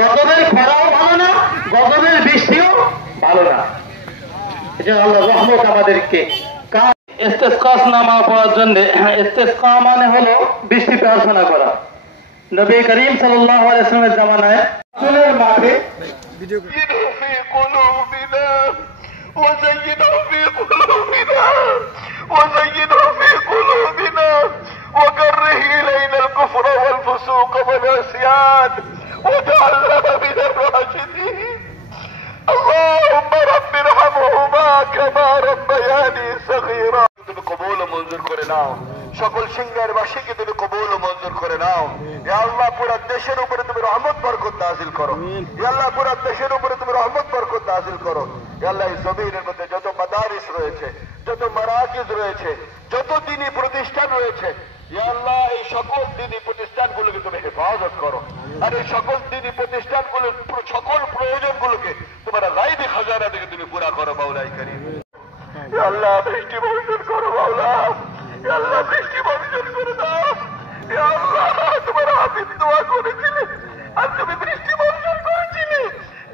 গজবের খরাও ভালো না, গজবের বৃষ্টিও ভালো না। এজন্য আল্লাহ রহমত আমাদেরকে ইস্তেসকাস নামা পড়ার জন্য, ইস্তেসকা মানে হলো বৃষ্টি প্রার্থনা করা। নবী করিম সাল্লাল্লাহু আলাইহি ওয়াসাল্লামের জামানায় রাসূলের মাঠে وزينه في قلوبنا وزينه في قلوبنا وكره إلينا الكفر والفسوق والعصيان وجعلنا من الراشدين اللهم رب ارحمهما كما ربياني صغيرا তুমি কবুল ও মঞ্জুর করে নাও, সকল সিংহের বাসীকে তুমি কবুল ও মঞ্জুর করে নাও। ইয়া আল্লাহ পুরো দেশের উপরে তুমি রহমত বরকত নাযিল করো। ইয়া আল্লাহ পুরো দেশের উপরে তুমি রহমত বরকত নাযিল করো। ইয়া আল্লাহ এই জমিনের মধ্যে যত মাদারিস রয়েছে, যত মারাকিজ রয়েছে, যত দ্বীনি প্রতিষ্ঠান রয়েছে, ইয়া আল্লাহ এই সকল দ্বীনি প্রতিষ্ঠানগুলোকে তুমি হেফাজত করো। আর এই সকল দ্বীনি প্রতিষ্ঠানগুলোর সকল প্রয়োজনগুলোকে তোমার গায়বী খাজানা থেকে তুমি পুরা করো মাওলাই কারীম। ইয়া আল্লাহ বৃষ্টি বর্ষণ করো মাওলা, ইয়া আল্লাহ বৃষ্টি বর্ষণ করে দাও। ইয়া আল্লাহ তোমার হাবিব দোয়া করেছিলেন আর তুমি বৃষ্টি বর্ষণ করেছিলে।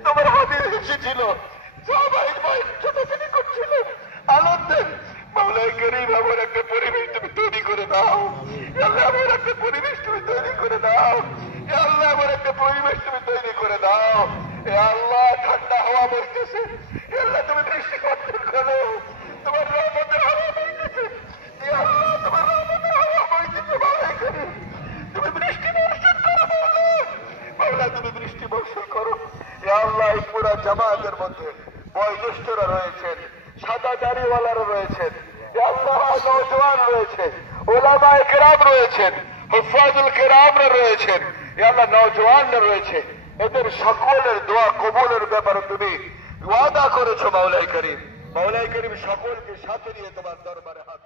তোমার হাবিব এসেছিল, সবাই ছোটাছুটি করছিল আনন্দে। মাওলাই কারীম আমার একটা পরিবেশ তুমি তৈরি করে দাও। ইয়া আল্লাহ আমার একটা পরিবেশ তুমি তৈরি করে দাও। ইয়া আল্লাহ আমার একটা পরিবেশ তুমি তৈরি করে দাও। ইয়া আল্লাহ ঠান্ডা হাওয়া বইতেছে, ইয়া আল্লাহ তুমি বৃষ্টি বর্ষণ করো। তোমার রহমতের হাওয়া বইতেছে, ইয়া আল্লাহ তোমার রহমতের হাওয়া বইতেছে। মাওলাই কারীম তুমি বৃষ্টি বর্ষণ করো মাওলা, মাওলা তুমি বৃষ্টি বর্ষণ করো। ইয়া আল্লাহ এই পুরা জামাতের মধ্যে বয়োজ্যেষ্ঠরা রয়েছেন, সাদা দাড়িওয়ালারা রয়েছেন, ইয়া আল্লাহ নওজওয়ান রয়েছে, উলামায়ে কেরাম রয়েছেন, হুফাজুল কেরামরা রয়েছেন, ইয়া আল্লাহ নওজওয়ানরা রয়েছে। এদের সকলের দোয়া কবুলের ব্যাপারে তুমি ওয়াদা করেছো মাওলাই কারীম। মাওলাই কারীম সকলকে সাথে নিয়ে তোমার দরবারে হাত